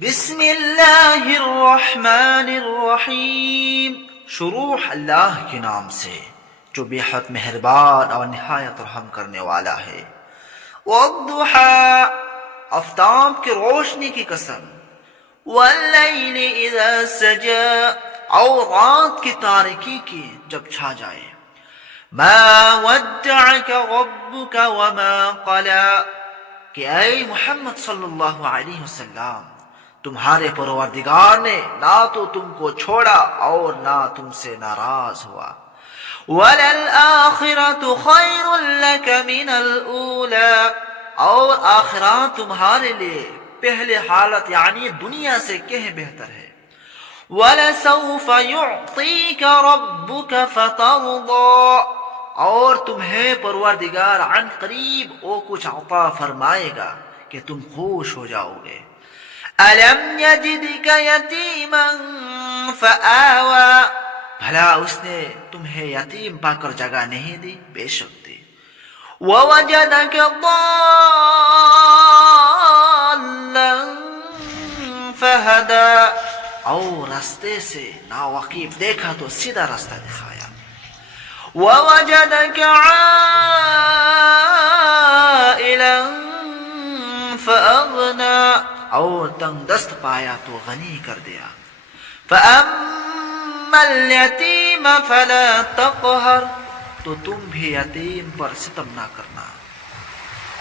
بسم اللہ الرحمن الرحیم، شروع اللہ کے نام سے جو بے حد مہربان اور نہایت رحم کرنے والا ہے۔ والضحیٰ، آفتاب کی روشنی کی قسم۔ واللیل اذا سجا، اور رات کی تاریکی کی جب چھا جائے۔ ما ودعک ربک وما قلا، کہ اے محمد صلی اللہ علیہ وسلم، تمہارے پروردگار نے نہ تو تم کو چھوڑا اور نہ تم سے ناراض ہوا۔ وَلَلْآخِرَةُ خَيْرٌ لَكَ مِنَ الْأُولَى، اور آخرات تمہارے لیے پہلے حالت یعنی دنیا سے کہیں بہتر ہے۔ وَلَسَوْفَ يُعْطِيكَ رَبُّكَ فَتَرْضَىٰ، اور تمہیں پروردگار عن قریب وہ کچھ عطا فرمائے گا کہ تم خوش ہو جاؤ گے۔ أَلَمْ يَجِدْكَ يَتِيمًا فَآوَىٰ، بھلا اس نے تمہیں یتیم پا کر جگہ نہیں دی؟ بے شک دی۔ وَوَجَدَكَ ضَالًّا فَهَدَىٰ، اور راستے سے ناواقف دیکھا تو سیدھا راستہ دکھایا۔ وَوَجَدَكَ عَائِلًا فَأَغْنَىٰ، اور تنگ دست پایا تو غنی کر دیا۔ فَأَمَّا الْيَتِيمَ فَلَا تَقْهَرْ، تو تم بھی یتیم پر ستم نہ کرنا۔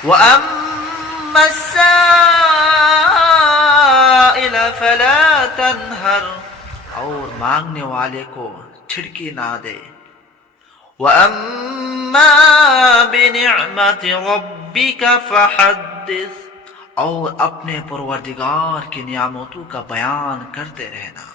وَأَمَّا السَّائِلَ فَلَا تَنْهَرْ، اور مانگنے والے کو چھڑکی نہ دے۔ وَأَمَّا بِنِعْمَةِ رَبِّكَ فَحَدِّثْ، اور اپنے پروردگار کی نعمتوں کا بیان کرتے رہنا۔